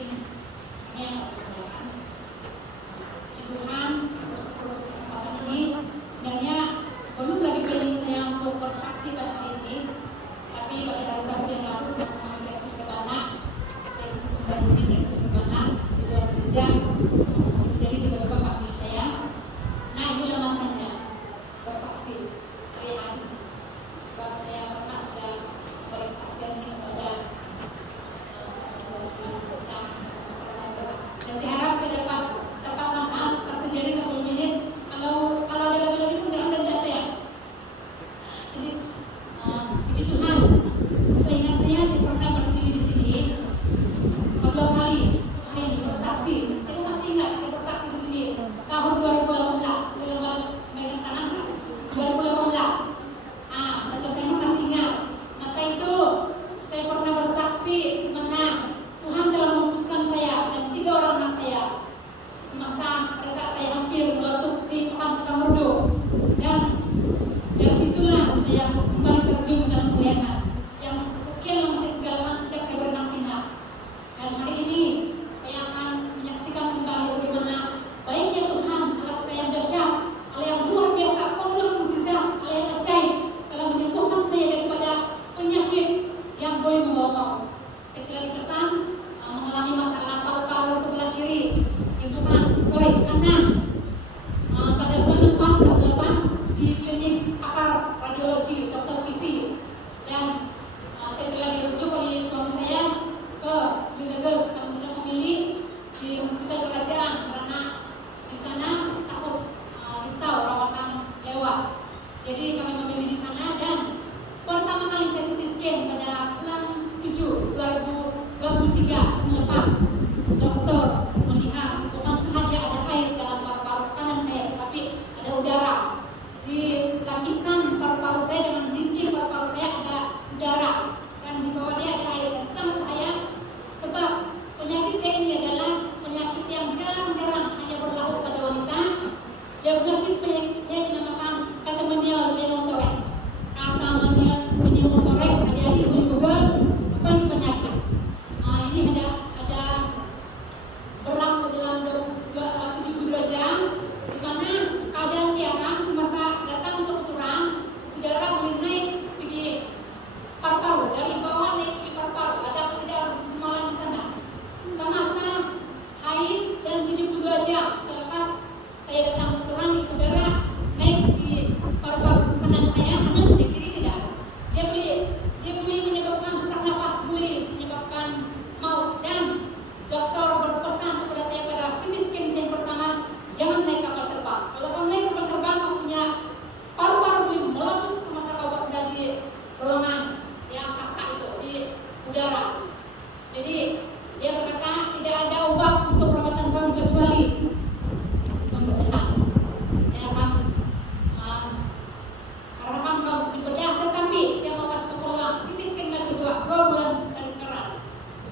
mungkin ini yang harus disampaikan. Puji Tuhan, kesempatan ini sebenarnya belum lagi planning saya untuk bersaksi pada hari ini, tapi pada hari Sabtu yang lalu saya sama Direktur Serbana, saya berhenti Direktur Serbana di luar gereja, jadi tiba-tiba panggil saya. Nah, inilah masanya bersaksi hari ini. Sebab saya pernah sudah beri kesaksian ini kepada dan saya harap saya dapat manfaat terjadi 10 menit. Kalau ada lagi pun jangan denda saya. Jadi puji Tuhan, saya ingat saya pernah berdiri di sini beberapa kali hari ini bersaksi. Saya masih ingat saya bersaksi di sini tahun 2018. Megang tangan 2018. Mereka saya masih ingat. Masa itu saya pernah bersaksi mana Tuhan telah menentukan saya dan 3 orang anak saya. Semasa mereka saya hampir meletup di Pekan Merdu, dan dari situlah saya kembali terjun dalam pelayanan yang sekian lama saya tinggalkan sejak saya berenang pindah. Dan hari ini saya akan menyaksikan kembali bagaimana baiknya Tuhan, Allah kita yang dahsyat, Allah yang luar biasa, penuh mukjizat, Allah yang ajaib telah menyembuhkan saya daripada penyakit yang boleh membawa maut. Saya telah dikesan mengalami masalah paru-paru sebelah kiri, kanan. Pada bulan 4 tahun lepas di klinik pakar radiologi Dr. Visi, dan saya telah dirujuk oleh suami saya ke Unigel. Kami tidak memilih di hospital kerajaan karena di sana takut risau rawatan lewat. Jadi kami memilih di sana, dan pertama kali saya CT scan pada bulan 7 2023 tahun lepas, dokter melihat bukan saja ada air dalam paru-paru kanan saya, tetapi ada udara di lapisan paru-paru saya, dengan dinding paru-paru saya ada udara, dan di bawah dia ada air, dan sangat bahaya. Sebab penyakit saya ini adalah penyakit yang jarang-jarang hanya berlaku pada wanita. Diagnosis penyakit saya dinamakan catamenial pneumothorax. Catamenial pneumothorax, adik-adik boleh Google apa itu penyakit. Ini ada berlaku dalam 72 jam, di mana keadaan dia kan semasa datang untuk keturunan, udara boleh naik pergi paru-paru, dari bawah naik pergi paru-paru, ada atau tidak malam di sana. Semasa haid dan 72 jam selepas saya datang keturunan, udara naik di paru-paru kanan saya, kanan sebelah kiri tidak. Dia boleh menyebabkan sesak nafas, boleh menyebabkan maut. Dan dokter berpesan kepada saya pada CT scan saya pertama, jangan naik kapal terbang. Kalau kamu naik kapal terbang, kamu punya paru-paru boleh meletup semasa kau berada di ruangan yang kasar itu, di udara. Jadi dia berkata tidak ada obat untuk perawatan kamu kecuali pembedahan. Saya akan harapan kamu dibedah, tetapi saya mau kasih peluang CT scan kali kedua 2 bulan dari sekarang.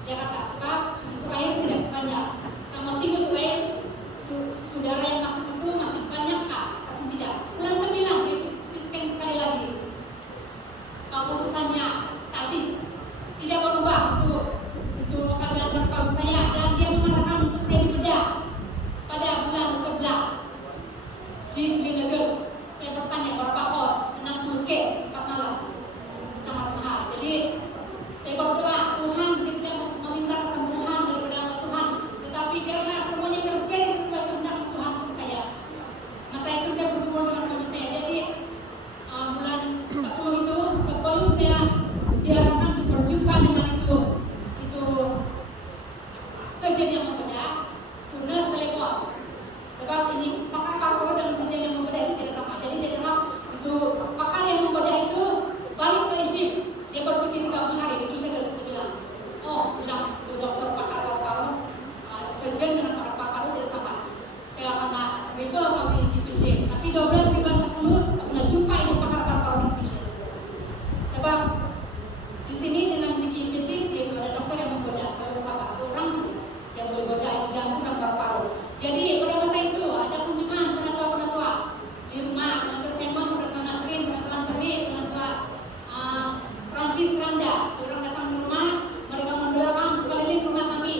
Dia kata sebab itu air tidak banyak, tambah 3 itu air, itu udara yang masuk itu masih banyak kah? Kata tidak. Bulan 9 dia CT scan sekali lagi. Keputusannya statik, tidak berubah itu keadaan paru-paru saya, dan dia mengarahkan untuk saya dibedah pada bulan 11 di Unigel. Saya bertanya berapa kos, 60K 4 malam, sangat mahal. Jadi saya berdoa, Tuhan, saya tidak meminta kesembuhan daripada Tuhan, tetapi karena semuanya terjadi sesuai kehendak Tuhan untuk saya. Masa itu saya bergumul dengan suami saya. Jadi bulan 10 itu sebelum saya diarahkan untuk berjumpa dengan itu surgeon yang membedah, itu nurse telepon. Sebab ini pakar paru dan surgeon yang membedah itu tidak sama. Jadi dia jawab, itu pakar yang membedah itu balik ke Egypt. Dia bercuti 30 hari di klinik. Dia bilang, itu dokter pakar paru-paru, surgeon dengan pakar paru-paru tidak sama. Saya akan refer kami di PJ. Tapi 12 bulan 10 pernah jumpa itu pakar paru-paru di PJ. Sebab di sini dalam di PJ itu ada dokter yang membedah, selalu bersama orang yang boleh bedah itu jantung dan paru-paru. Jadi pada masa itu ada kunjungan penatua-penatua di rumah, penatua Seman, penatua Nasrin, penatua Antoni, penatua Prancis, Randa. Orang datang di rumah, mereka mendoakan sekeliling rumah kami.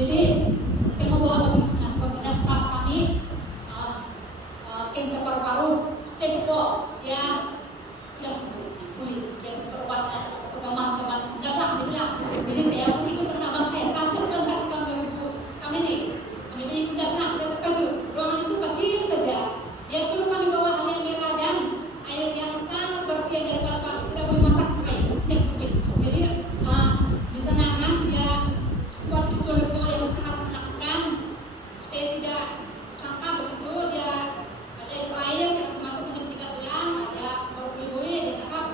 Jadi saya mau bawa topik kepada staf kami, kanker paru-paru stage 4 ya sudah pulih, yang berobat satu teman-teman dasar dia bilang. Jadi saya pun ikut abang saya satu dan satu tahun 2000 kami ini dasar. Saya terkejut, ruangan itu kecil saja. Dia suruh kami bawa hal yang merah dan air yang sangat bersih dari paru-paru, tidak boleh masak air, setiap topik. Jadi di sana dia waktu itu ritual yang sangat menakutkan. Saya tidak sangka begitu dia ada itu air karena saya masuk jam 3 bulan, ada baru dia cakap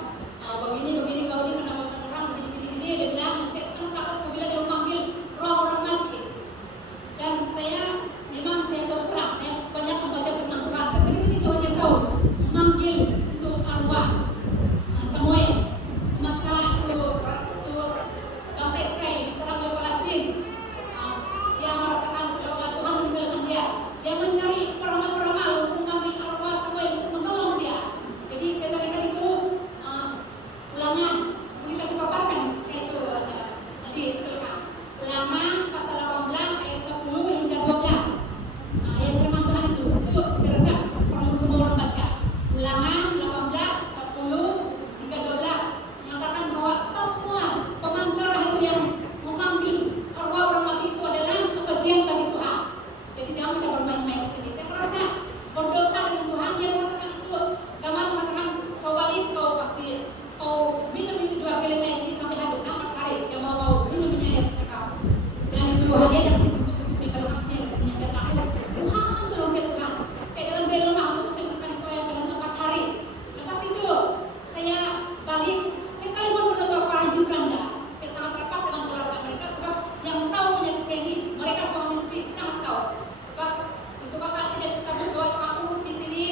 begini kau ini karena mau orang begini dia bilang saya sangat takut apabila dia memanggil roh orang mati. Dan saya memang saya terus terang saya banyak membaca firman Tuhan. Seperti itu aja tahu memanggil itu arwah Samuel semasa itu bangsa Israel diserang oleh Palestina. Dia merasakan seolah Tuhan meninggalkan dia. Dia mencari peramal-peramal untuk memanggil arwah Samuel untuk menolong dia. Jadi saya katakan itu ulangan boleh kasih paparkan yaitu tadi ulangan pasal 18 ayat 10 hingga 12. Ayat firman Tuhan itu saya rasa perlu semua orang baca. Ulangan 18 10 hingga 12 mengatakan bahwa semua pemantara itu yang memanggil arwah orang mati itu adalah kekejian bagi Tuhan. Jadi jangan kita bermain-main di sini. Saya merasa berdosa dengan Tuhan. Dia mengatakan itu gambar mengatakan kau balik kau pasti kau minum itu 2 gelas air ini sampai habis 4 hari. Saya mau kau minum ini air cakap. Dan itu dia kasih kusuk-kusuk di belakang saya takut. Tuhan tolong saya Tuhan. Saya dalam beloma untuk membebaskan itu air dalam 4 hari. Lepas itu saya balik. Saya kali mau berdoa Perancis Randa. Saya sangat rapat dengan keluarga mereka sebab yang tahu penyakit saya ini mereka suami istri sangat tahu. Sebab itu bakal saya dari kita berdoa tengah urut di sini.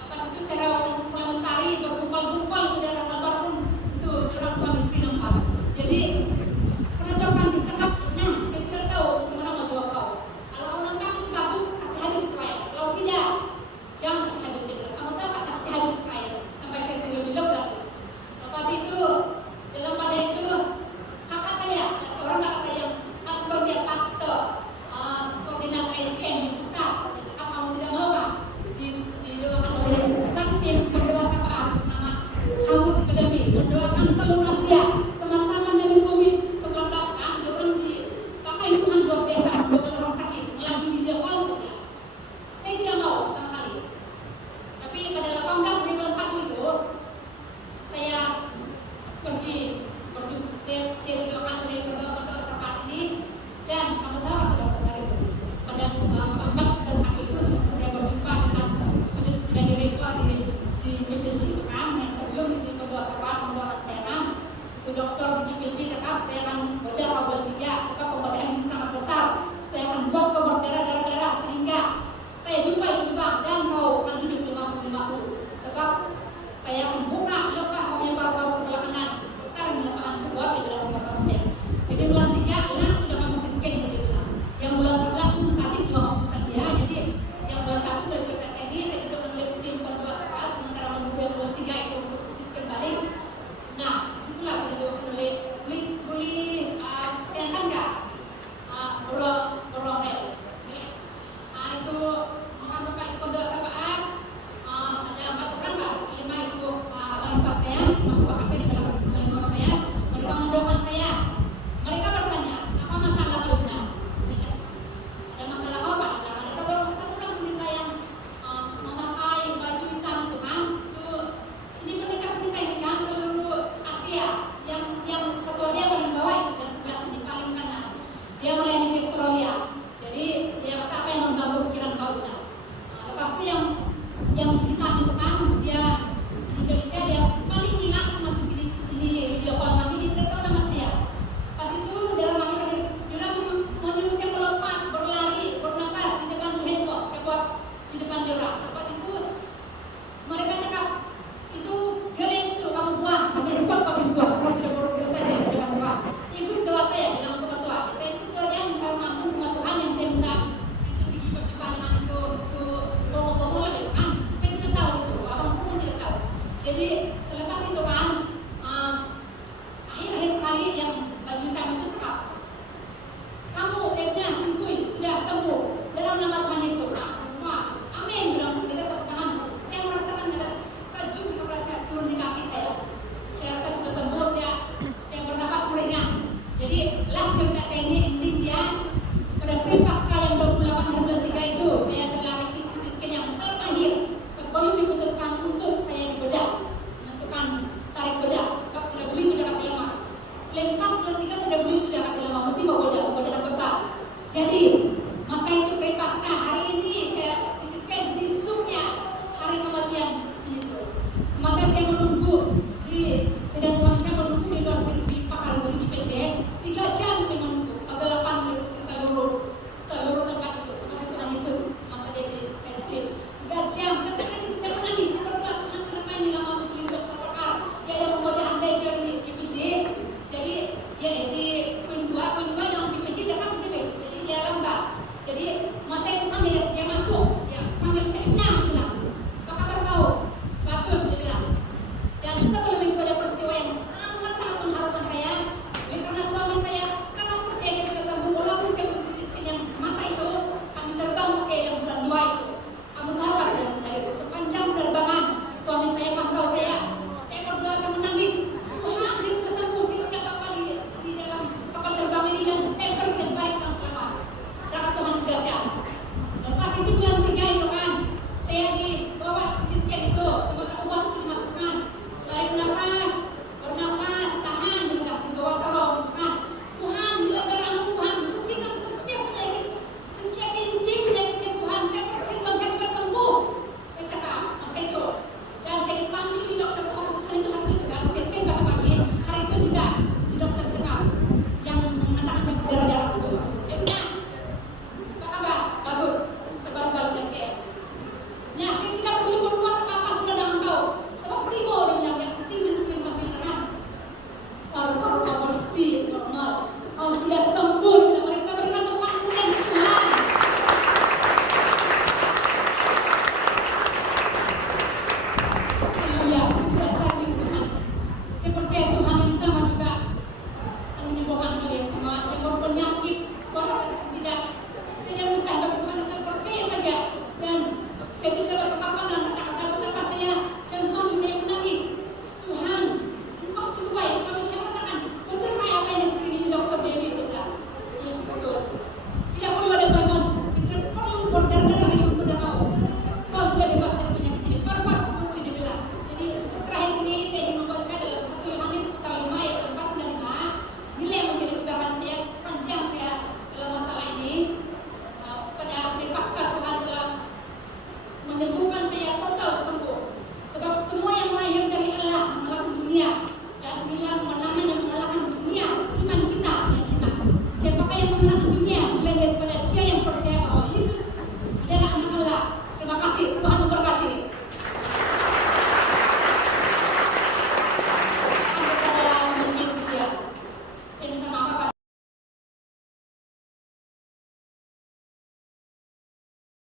Lepas itu saya rawatan komplementari berkumpul-kumpul itu dari kabar pun itu orang suami istri nampak. Jadi penonton Perancis cakap, nah saya tidak tahu macam mana mau jawab kau. Kalau kau nampak itu bagus, kasih habis itu air. Kalau tidak, jangan kasih habis dia bilang. Kamu tahu kasih habis itu air sampai saya lebih lagi. Lepas itu dalam pada itu kakak saya, seorang kakak saya yang pastor dia pastor koordinator ICN di pusat. Dia cakap kamu tidak mau kan didoakan oleh satu tim berdoa syafaat bernama kamu sekadar mendoakan seluruh Asia semasa pandemi COVID-19 kan orang dipakai Tuhan luar biasa buat orang sakit melalui video call saja. Saya tidak mau pertama kali. Tapi pada 18 di bulan 1 itu saya pergi berjumpa saya didoakan oleh berdoa syafaat ini dan kamu tahu saudara-saudara pada 4 dan 1 itu semasa saya berjumpa dengan sudah direktur di GPJ itu kan yang sebelum itu berdoa syafaat mendoakan saya kan itu dokter di GPJ cakap saya akan berdarah bulan 3 sebab pemberdayaan ini sangat besar. Saya akan buat kau berdarah sehingga saya jumpa itu juga dan kau akan hidup 50-50 sebab saya akan buka lepas yang baru-baru sebelah kanan besar meletakkan sebuah di dalam rumah saya. Jadi bulan 3 Las sudah masuk di scan dia bilang. Yang bulan 11 pun statik juga keputusan dia. Jadi yang bulan 1 sudah cerita saya juga menulis tim berdoa syafaat sementara menunggu yang bulan 3 itu untuk scan balik. Nah disitulah saya didoakan oleh boleh kelihatan nggak Boromel itu kamu Pak itu berdoa syafaat ada 4 orang nggak 5 itu abang ipar saya masuk bakal saya di dalam abang ipar saya mereka mendoakan saya. Mereka bertanya apa masalah kau bilang ada masalah kau kan ada satu orang pendeta yang memakai baju hitam itu kan itu ini pendeta ini kan seluruh Asia yang ketua dia paling bawah itu dan sebelah sini paling kanan dia melayani di Australia. Jadi dia kata apa yang mengganggu pikiran kau benar. Lepas itu yang hitam itu kan dia di Indonesia dia paling minat masuk ini video call kami di cerita nama saya. Pas itu dalam akhir dia menyuruh saya melompat berlari bernafas di depan handphone saya buat di depan dia. Lepas itu mereka cakap itu geleng itu kamu buang habis itu kau buang kau sudah berdosa di depan Tuhan. Itu doa saya bilang untuk ketua. Saya itu doa yang minta mampu sama Tuhan yang saya minta itu pergi berjumpa dengan itu bomo-bomo lagi kan. Saya tidak Jadi